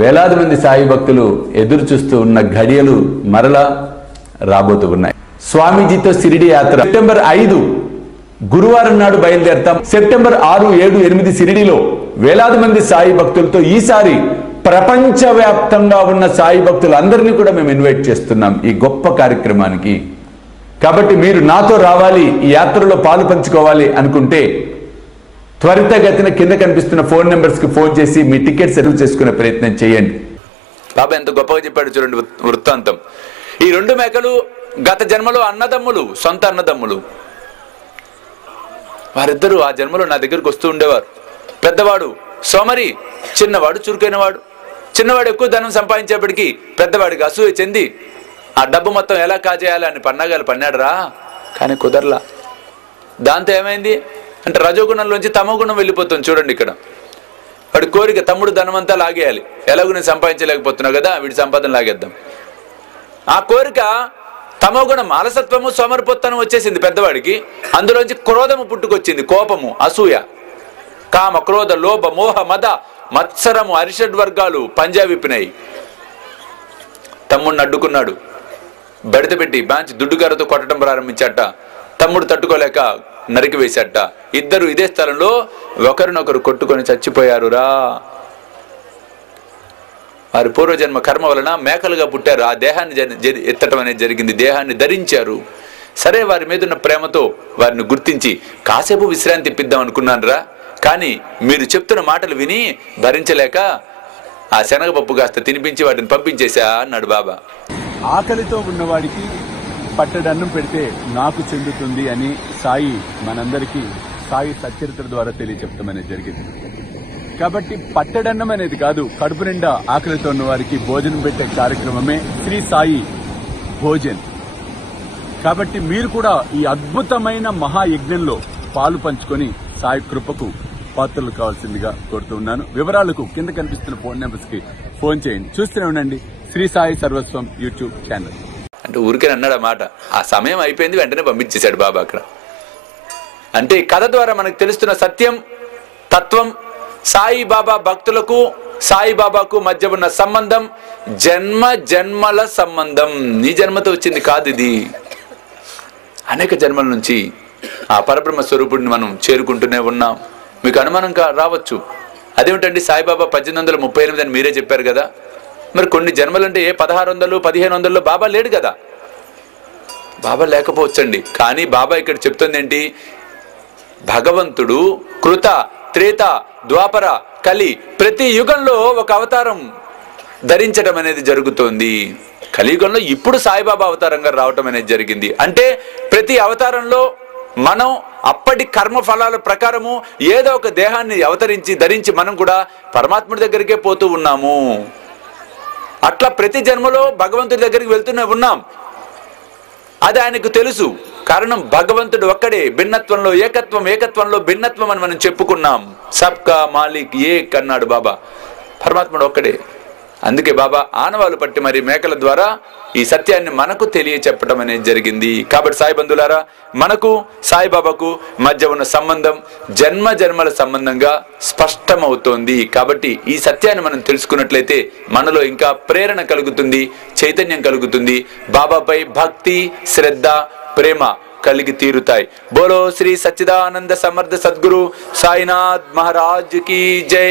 వేలాది మంది సాయి భక్తులు ఎదురు చూస్తూ ఉన్న ఘడియలు మరలా రాబోతూ ఉన్నాయి. స్వామీజీతో షిరిడి యాత్ర సెప్టెంబర్ 5 గురువారం నాడు బయలుదేరతాం. సెప్టెంబర్ 6, 7, 8 షిరిడిలో వేలాది మంది సాయి భక్తులతో ఈసారి ప్రపంచవ్యాప్తంగా ఉన్న సాయి భక్తులందరినీ కూడా మేము ఇన్వైట్ చేస్తున్నాం ఈ గొప్ప కార్యక్రమానికి. కాబట్టి మీరు నాతో రావాలి, ఈ యాత్రలో పాలు పంచుకోవాలి అనుకుంటే త్వరితగతిన కింద కనిపిస్తున్న ఫోన్ నెంబర్స్ కి ఫోన్ చేసి మీ టికెట్ రిజర్వ్ చేసుకునే ప్రయత్నం చేయండి. బాబా ఎంత గొప్పగా చెప్పాడు చూడండి వృత్తాంతం. ఈ 2 మేకలు గత జన్మలో అన్నదమ్ములు, సొంత అన్నదమ్ములు. వారిద్దరూ ఆ జన్మలో నా దగ్గరకు వస్తూ ఉండేవారు. పెద్దవాడు సోమరి, చిన్నవాడు చురుకైనవాడు. చిన్నవాడు ఎక్కువ ధనం సంపాదించేప్పటికీ పెద్దవాడికి అసూయ చెంది ఆ డబ్బు మొత్తం ఎలా కాజేయాలని పన్నాగాలు పన్నాడురా, కానీ కుదరలా. దాంతో ఏమైంది అంటే రజోగుణంలోంచి తమోగుణం వెళ్ళిపోతుంది. చూడండి ఇక్కడ వాడి కోరిక, తమ్ముడు ధనమంతా లాగేయాలి, ఎలాగో నేను సంపాదించలేకపోతున్నావు కదా వీడి సంపాదన లాగేద్దాం. ఆ కోరిక తమోగుణం, అలసత్వము, సోమరిపోత్తనం వచ్చేసింది పెద్దవాడికి. అందులోంచి క్రోధము పుట్టుకొచ్చింది, కోపము, అసూయ, కామ, క్రోధ, లోభ, మోహ, మద, మత్సరము, అరిషడ్ వర్గాలు పంజా విప్పినాయి. తమ్ముడిని అడ్డుకున్నాడు, బడిత పెట్టి బాంచి దుడ్డుగారతో కొట్టడం ప్రారంభించాట. తమ్ముడు తట్టుకోలేక నరికి వేశాట. ఇద్దరు ఇదే స్థలంలో ఒకరినొకరు కొట్టుకొని చచ్చిపోయారురా. వారి పూర్వజన్మ కర్మ వలన మేకలుగా పుట్టారు. ఆ దేహాన్ని ఎత్తడం అనేది జరిగింది, దేహాన్ని ధరించారు. సరే, వారి మీద ఉన్న ప్రేమతో వారిని గుర్తించి కాసేపు విశ్రాంతి ఇప్పిద్దాం అనుకున్నాను రా, కానీ మీరు చెప్తున్న మాటలు విని భరించలేక ఆ శనగపప్పు కాస్త తినిపించి వాటిని పంపించేశా అన్నాడు బాబా. ఆకలితో ఉన్నవాడికి పట్టడన్నం పెడితే నాకు చెందుతుంది అని సాయి మనందరికీ సాయి సచ్చరిత్ర ద్వారా తెలియచెప్తామనేది జరిగింది. కాబట్టి పట్టడన్నం అనేది కాదు, కడుపు నిండా ఆకలితో ఉన్న వారికి భోజనం పెట్టే కార్యక్రమమే శ్రీ సాయి భోజన్. కాబట్టి మీరు కూడా ఈ అద్భుతమైన మహాయజ్ఞంలో పాలు పంచుకొని సాయి కృపకు పాత్రలు కావాల్సిందిగా కోరుతున్నాను. వివరాలకు కింద కనిపిస్తున్న ఫోన్ నెంబర్స్ కి ఫోన్ చేయండి. చూస్తూనే ఉండండి శ్రీ సాయి సర్వస్వం యూట్యూబ్ ఛానల్. అంటే ఊరికే అన్నాడు ఆ మాట. ఆ సమయం అయిపోయింది, వెంటనే పంపించేశాడు బాబా అక్కడ. అంటే కథ ద్వారా మనకు తెలుస్తున్న సత్యం, తత్వం, సాయిబాబా భక్తులకు సాయిబాబాకు మధ్య ఉన్న సంబంధం జన్మ జన్మల సంబంధం. నీ జన్మతో వచ్చింది కాదు ఇది, అనేక జన్మల నుంచి ఆ పరబ్రహ్మ స్వరూపుడిని మనం చేరుకుంటూనే ఉన్నాం. మీకు అనుమానం రావచ్చు, అదేమిటండి సాయిబాబా 1838 అని మీరే చెప్పారు కదా, మరి కొన్ని జన్మలంటే 1600, 1500లో బాబా లేడు కదా. బాబా లేకపోవచ్చండి, కానీ బాబా ఇక్కడ చెప్తుంది ఏంటి, భగవంతుడు కృత, త్రేత, ద్వాపర, కలి ప్రతి యుగంలో ఒక అవతారం ధరించడం అనేది జరుగుతోంది. కలియుగంలో ఇప్పుడు సాయిబాబా అవతారంగా రావటం అనేది జరిగింది. అంటే ప్రతి అవతారంలో మనం అప్పటి కర్మ ఫలాల ప్రకారము ఏదో ఒక దేహాన్ని అవతరించి ధరించి మనం కూడా పరమాత్ముడి దగ్గరికే పోతూ ఉన్నాము. అట్లా ప్రతి జన్మలో భగవంతుడి దగ్గరికి వెళ్తూనే ఉన్నాం. అది ఆయనకు తెలుసు. కారణం భగవంతుడు ఒక్కడే, భిన్నత్వంలో ఏకత్వం, ఏకత్వంలో భిన్నత్వం అని మనం చెప్పుకున్నాం. సబ్కా మాలిక్ ఏక్ అన్నాడు బాబా. పరమాత్ముడు ఒక్కడే. అందుకే బాబా ఆనవాలు పట్టి మరి మేకల ద్వారా ఈ సత్యాన్ని మనకు తెలియచెప్పడం అనేది జరిగింది. కాబట్టి సాయి బంధులారా, మనకు సాయిబాబాకు మధ్య ఉన్న సంబంధం జన్మ జన్మల సంబంధంగా స్పష్టమవుతోంది. కాబట్టి ఈ సత్యాన్ని మనం తెలుసుకున్నట్లయితే మనలో ఇంకా ప్రేరణ కలుగుతుంది, చైతన్యం కలుగుతుంది. బాబాపై భక్తి, శ్రద్ధ, ప్రేమ కలిగి తీరుతాయి. బోలో శ్రీ సచ్చిదానంద సమర్థ సద్గురు సాయినాథ్ మహారాజ్ కీ జై.